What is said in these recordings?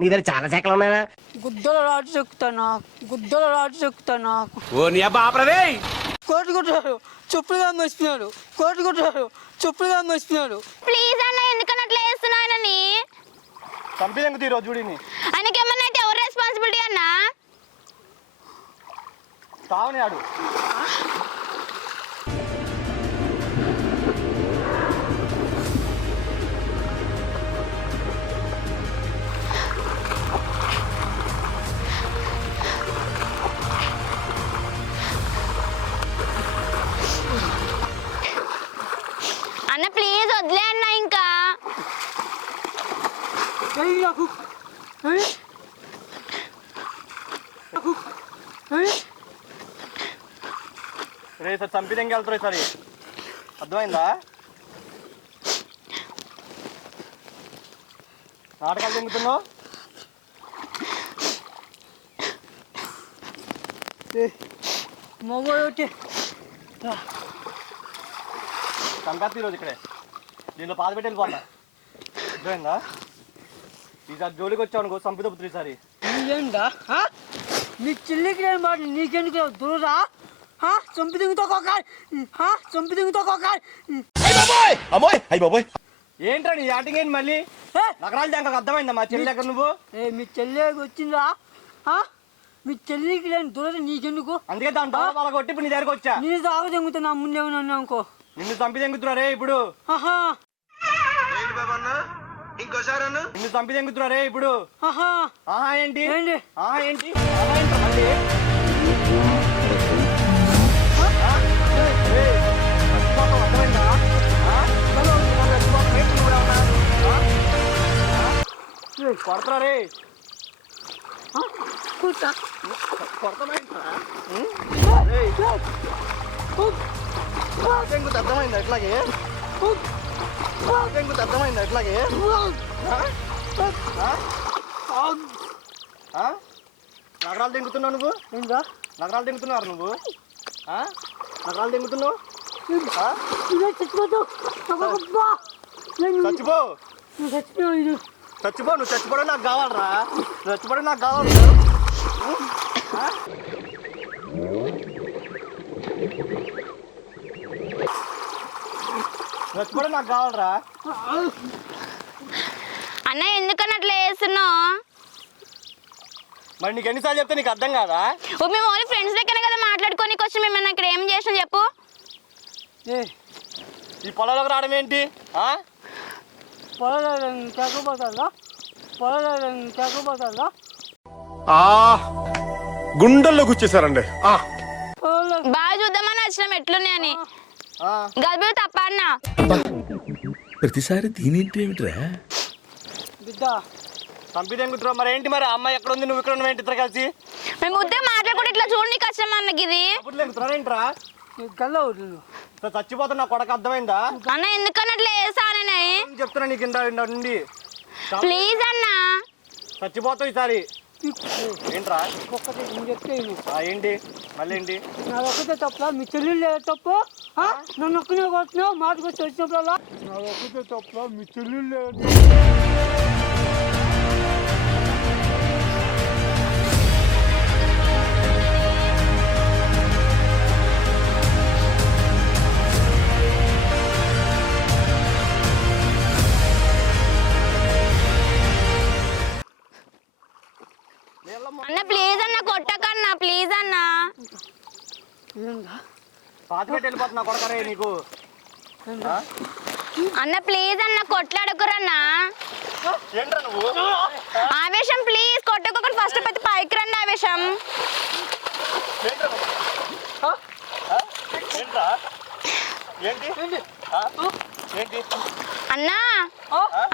నీ దగ్గర చాలా శాఖలు ఉన్నాయా? గుద్దల రాజు చెక్కుతాను, గుద్దల రాజు చెక్కుతాను నాకు. ఓ నీ అబ్బా ఆపరదే. కోటి కొట్టాడు, చెప్పులుగా మర్చిపోయాడు. కోటి కొట్టాడు, చెప్పులుగా మర్చిపోయాడు. ప్లీజ్ అన్న, ఎందుకన్నా అట్లా చేస్తున్నావు ఆయనని? చంపేందుకు ఈరోజు చూడిని. ఆయనకి ఏమన్నా అయితే ఎవరు రెస్పాన్సిబిలిటీ అన్నా? తావని ఆడు. అన్న ప్లీజ్ వదిలే అన్న. ఇంకా రే సార్ చంపేందుకు వెళ్తారు సరే, అర్థమైందా? నాటకాలు తెంగుతున్నావు. మొగోటి చంపేస్తా ఈరోజు ఇక్కడే. దీనిలో పాత పెట్టి వెళ్ళిపోతా. అర్థమైందా? ఈసారి జోలికి వచ్చావు అనుకో చంపితే పుత్రి ఈసారి. నీకేందా? నీ చెల్లికి లేని మాట నీకెందుకు దూరా? చంపి దిగుతో చంపి దిగుతో ఏంట్రా నీ యాటింగ్ ఏంటి మళ్ళీ? నగరాలు దాకా అర్థమైందా మా చెల్లి దగ్గర నువ్వు? మీ చెల్లి వచ్చిందా? మీ చెల్లికి లేని దూరం నీకెందుకు? అందుకే దాని బాగా వాళ్ళ కొట్టి ఇప్పుడు నీ దగ్గరకు వచ్చా. నీ దాకా తెంగుతున్నా ముందేమన్నా అనుకో. నిన్ను చంపి తెంగుతురా ఇప్పుడు. నిన్ను చంపి తెంగుతురా ఇప్పుడు. ఆహా ఏంటి ఆహా ఏంటి మళ్ళీ? కొడతారా రే? కొడతామెంగుతు అర్థమైంది ఎట్లాగే? అర్థమైంది ఎట్లాగే? నగరాలు తెంగుతున్నావు నువ్వు? నగరాలు తెంగుతున్నారు నువ్వు? నగరాలు తెంగుతున్నావు? చచ్చిపో చచ్చిపో. నువ్వు చచ్చిపోవడం నాకు కావాలరా. నువ్వు చచ్చిపోవడం నాకు కావాలి. చచ్చిపోవడం నాకు కావాలరా. అన్న ఎందుకన్నా అట్లా చేస్తున్నావు? మరి నీకు ఎన్నిసార్లు చెప్తే నీకు అర్థం కాదా? మేము ఓన్లీ ఫ్రెండ్స్ దగ్గర కదా మాట్లాడుకోనికి వచ్చి మేము ఇక్కడ ఏం చేసినా చెప్పు. ఈ పొలంలోకి రావడం ఏంటి? గుండెల్లో కూర్చేశారండి. బాగా చూద్దామని వచ్చినాం ఎట్లున్నాయని. గల్బీ తప్ప అన్న. ప్రతిసారి దీనింటేమిట్రా? చంపి తెంగుతున్నావు. మరి ఏంటి? మరి అమ్మాయి ఎక్కడ ఉంది, నువ్వు ఇక్కడ ఉన్నావు ఏంటి? ఇద్దరు కలిసి మేము ముద్దే మాట్లాడుకుంటే ఇట్లా చూడండి కష్టం అన్నకి. ఇది ఏంట్రా? చచ్చిపోతా నా కొడక. అర్థమైందా? అన్న ఎందుకన్నా అట్లా చేసానని చెప్తున్నా నీకు. నుండి ప్లీజ్ అన్న. చచ్చిపోతావు ఈసారి. ఏంట్రా? చెప్తే ఏంటి మళ్ళీ ఏంటి? నాదొక్కటే తప్ప మీ చెల్లి లేదు తప్పు. నన్ను ఒక్కనే కొడుతున్నావు. మాటకు వచ్చి వచ్చినప్పుడల్లా నాదొక్కటే తప్ప మీ చెల్లి లేదు. అన్న ప్లీజ్ అన్న, కొట్టకన్నా ప్లీజ్ అన్న. పాత పెట్టి వెళ్ళిపోతున్నా కొడకరే నీకు. అన్న ప్లీజ్ అన్న, కొట్లాడుకురన్నా. ఏంట్రా నువ్వు? ఆవేశం ప్లీజ్ కొట్టకొకటి. ఫస్ట్ పెద్ద పైకి రండి ఆవేశం. అన్నా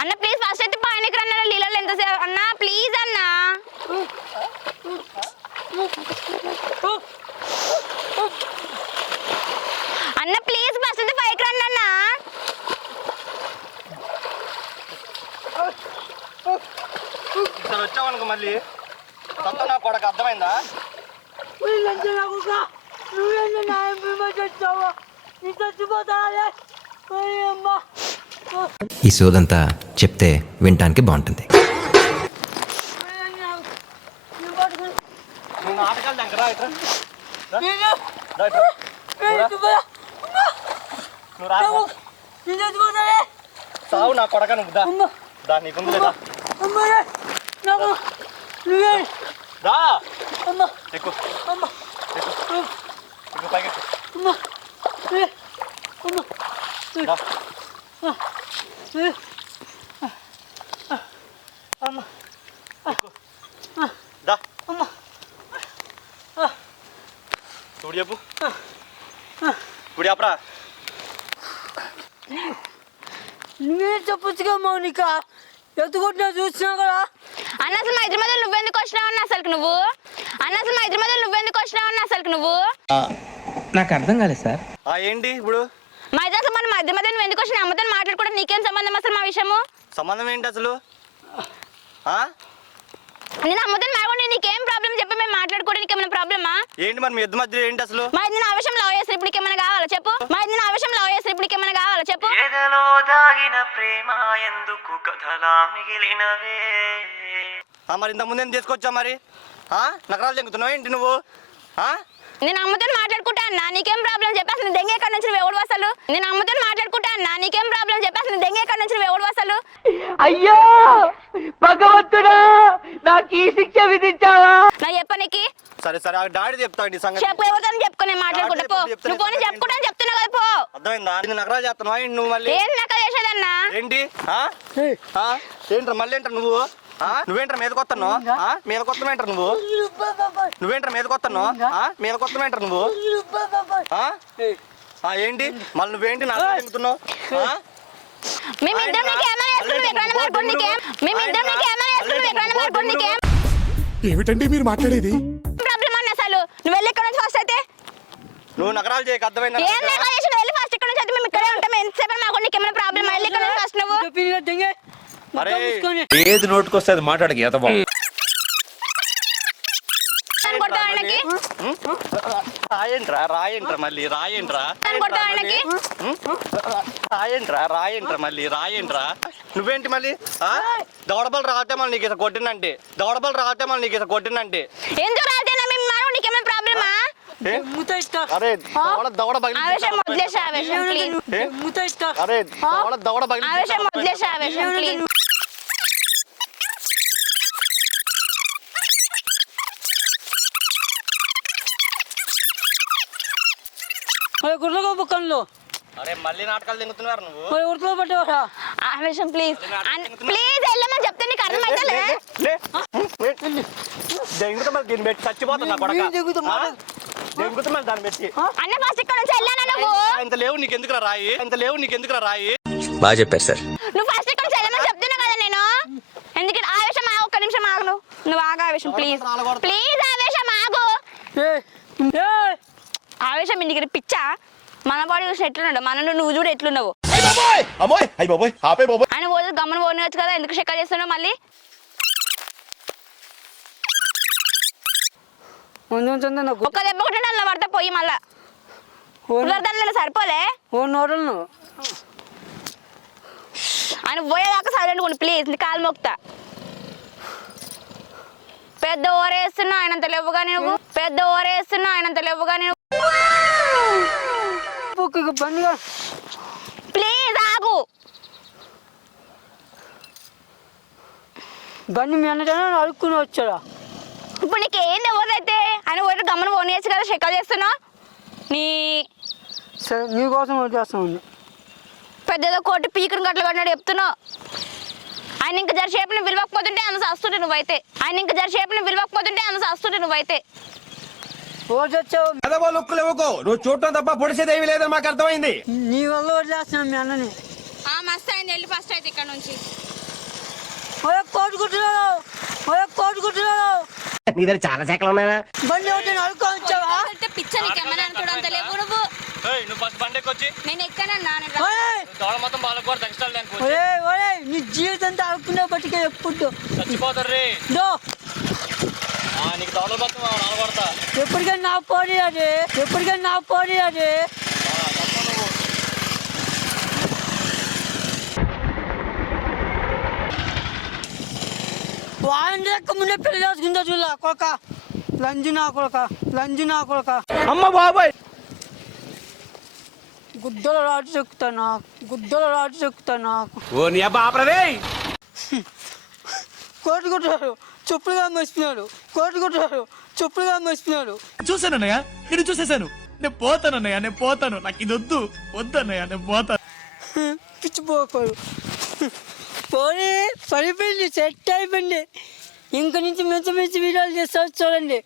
అన్న ప్లీజ్ ఫస్ట్ అయితే పైనకి రండి. నీళ్ళలో ఎంతసేపు అన్నా ప్లీజ్ అన్నా. అన్న ప్లీజ్ ఫస్ట్ అయితే పైకి రండి అన్న. ఇక్కడ వచ్చావనుకో మళ్ళీ కొత్త నా కొడక. అర్థమైందా? నువ్వేంటి నా ఎంపీ వచ్చావు? నీ చచ్చిపోతా. ఈ సోదంతా చెప్తే వినటానికి బాగుంటుంది. నువ్వు నాటకాలు దగ్గర నువ్వు రా సావు నా కొడక నువ్వు దా నీకుంది లేదా దా ఎక్కు ఎక్కు పైకి దా దా చూడు చెప్పు ఇప్పుడు చెప్పరా నువ్వే చెప్పొచ్చుగా మౌనిక ఎత్తుకుంటున్నా చూసినా కదా అన్న అసలు మా ఇద్దరి మధ్యలో నువ్వెందుకు వచ్చినావు అన్న అసలుకి నువ్వు నాకు అర్థం కాలేదు సార్. ఏంటి ఇప్పుడు మా ఇద్దరు అసలు మన మధ్య మధ్య నువ్వు ఎందుకు వచ్చిన అమ్మతో మాట్లాడుకోవడం నీకేం సంబంధం అసలు మా విషయము? సంబంధం ఏంటి అసలు నేను అమ్మతో మాట్లాడుకుంటే నీకేం ప్రాబ్లం చెప్పి మేము మాట్లాడుకోవడం నీకేమైనా ప్రాబ్లమా ఏంటి మరి మీ ఇద్దరి మధ్య ఏంటి అసలు మా ఇద్దరు నా విషయం లవ్ చేస్తారు ఇప్పుడు ఏమైనా కావాలా చెప్పు ఎదలో దాగిన ప్రేమ ఎందుకు కథలా మిగిలినవే. మరి ఇంత ముందే తీసుకొచ్చా మరి నగరాలు తెంగుతున్నావు ఏంటి నువ్వు నేను అమ్మతో మాట్లాడుకుంటా అన్నా నీకేం ప్రాబ్లం చెప్పి అసలు దెంగే ఎక్కడి నుంచి ఎవడు అసలు అయ్యో భగవంతుడా నాకు ఈ శిక్ష విధించావా? నా చెప్పనికి సరే సరే డాడీ చెప్తాండి సంగతి చెప్పు ఎవరితో చెప్పుకో నేను మాట్లాడుకుంటా పో నువ్వు పోనీ చెప్పుకుంటా చెప్తున్నా కదా పో అర్థమైందా నగరాలు చేస్తున్నావా ఏంటి నువ్వు మళ్ళీ ఏం నక్క చేసేదన్నా ఏంటి ఏంట్రా మళ్ళీ ఏంట్రా నువ్వేంట్రా మీద కొత్తను మీద కొత్తమేంట్రా నువ్వేంట్రా మీద కొత్తను మీద కొత్తమేంట్రా నువ్వు ఏంటి మళ్ళీ నువ్వేంటి నాకు తింటున్నావు ఏమిటండి మీరు మాట్లాడేది? అసలు నువ్వు వెళ్ళి ఇక్కడ నుంచి ఫస్ట్ అయితే నువ్వు నగరాలు చేయక అర్థమైందా ఏం నగరాలు చేసి వెళ్ళి ఫస్ట్ ఇక్కడ నుంచి అయితే మేము ఇక్కడే ఉంటాం ఎంతసేపు మాకు నీకేమైనా ప్రాబ్లం వెళ్ళి ఇక్కడ నుంచి ఫస్ట్ నువ్వు ఏది నోటుకొస్తే అది మాట్లాడకి ఎతబా. రాయంట్రా మళ్ళీ నువ్వేంటి మళ్ళీ దౌడబలు రాతే మళ్ళీ నీకు కొట్టినంటే ఎందుకు రాదేనా మేము మాకు నీకేమైనా ప్రాబ్లమా అరే దౌడ పగిలి ఆవేశం వదిలేసా ఆవేశం ప్లీజ్ అరే దౌడ పగిలి ఆవేశం వదిలేసా ఆవేశం ప్లీజ్ గుర్రగా బుక్కన్లో అరే మళ్ళీ నాటకాలు తింగుతున్నారు నువ్వు ఉడకలో పట్టేవారా? ఆవేశం ప్లీజ్ ప్లీజ్ వెళ్ళమని చెప్తే నీకు అర్థమైతలే దెంగుతా మళ్ళీ దీన్ని పెట్టి చచ్చిపోతున్నా కొడక దెంగుతా మళ్ళీ దాన్ని పెట్టి అన్న ఫస్ట్ ఇక్కడ నుంచి వెళ్ళానా నువ్వు ఇంత లేవు నీకెందుకురా రాయి బాగా చెప్పారు సార్. నువ్వు ఫస్ట్ ఇక్కడ నుంచి వెళ్ళమని చెప్తున్నా కదా నేను ఎందుకంటే ఆవేశం ఆగు ఒక్క నిమిషం ఆగు నువ్వు ఆగు ఆవేశం ప్లీజ్ ఆవేశం ఆగు ఆవేశం ఇంటికి పిచ్చా మన బాడీ చూసి ఎట్లున్నాడు మన నువ్వు చూడు ఎట్లున్నావు ఆయన పోతే గమ్మని పోనవచ్చు కదా ఎందుకు చెక్క చేస్తున్నావు మళ్ళీ ఒక్క దెబ్బ కొట్టే అలా పడతా పోయి మళ్ళా దానిలో సరిపోలే ఆయన పోయేదాకా సైలెంట్ కొండి ప్లీజ్ కాలు మొక్తా పెద్ద ఓరేస్తున్నా ఆయనంత లేవుగా నువ్వు ప్లీజ్ ఆగు బండి మీ అన్నటైనా అడుక్కుని వచ్చాడా? ఇప్పుడు నీకు ఏంది ఎవరైతే ఆయన పోయి గమ్మని పోనీయచ్చు కదా చెక్కలు చేస్తున్నావు సరే నీకోసం వదిలేస్తామండి. పెద్దదో కోటి పీకను గట్ల కట్టినాడు చెప్తున్నావు ఆయన ఇంకా జరసేపుని విలువకపోతుంటే అన్న వస్తుంటే నువ్వైతే నువ్వు చూడటం తప్ప పొడిసేదేవి లేదని మాకు అర్థమైంది. నీ వల్ల వదిలేస్తున్నాను మీ అన్నని. మస్తు అయింది వెళ్ళి ఫస్ట్ అయితే ఇక్కడ నుంచి కోటుకుంటున్నాను నీ దగ్గర చాలా శాఖలు ఉన్నాయా? బండి ఒకటి అడుక్కొచ్చావా? పిచ్చ నీకేమన్నా అనుకోవడం లేవు నువ్వు నువ్వు ఫస్ట్ బండికి వచ్చి నేను ఎక్కనన్నా దౌడ మొత్తం బాలకూడదు టెక్స్టైల్ నీ జీవితంతో అడుక్కునే బట్టికే ఎప్పుడు చచ్చిపోతారు రే నీకు దౌడ మొత్తం ఆడబడతా ఎప్పటికైనా నా పోనీ అది వాయిన్ ఎక్క ముందే పెళ్లి చేసుకుంటా చూడలే కొడక లంజినా కొడక అమ్మ బాబాయ్ గుద్దల రాటు చెక్కుతా నాకు ఓ నీ అబ్బా ఆపరదే కోటి కొట్టాడు చెప్పులుగా మర్చిపోయాడు చూసానన్నయ్య నేను చూసేశాను. నేను పోతాను. నాకు ఇది వద్దన్నయ్య నేను పోతాను. పిచ్చిపోకూడదు పోనీ పడిపోయింది సెట్ అయిపోయింది. ఇంక నుంచి మంచి వీడియోలు చేస్తారు చూడండి.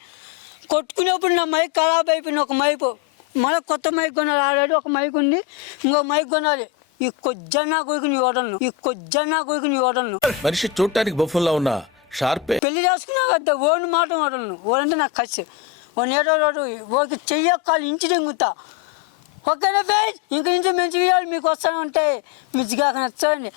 కొట్టుకునేప్పుడు నా మైక్ ఖరాబ్ అయిపోయింది. ఒక మైకు మళ్ళీ కొత్త మైక్ కొనాలి. ఆల్రెడీ ఒక మైక్ ఉంది, ఇంకో మైక్ కొనాలి. ఈ కొజ్జన్నా కొడుకు నీ ఓడలను మనిషి చూడటానికి బొఫుల్లా ఉన్నా షార్పే. పెళ్లి చేసుకున్నా కదా ఓన్ మాట ఓడలను ఓడంటే నాకు ఖర్చు ఓ నేటో ఓకి చెయ్యొక్కాలి ఇంచి దెంగుతా. ఓకేనా ఫ్రెండ్స్, ఇంక నుంచి మంచి వీడియోలు మీకు వస్తూనే ఉంటాయి. మీకు నచ్చండి.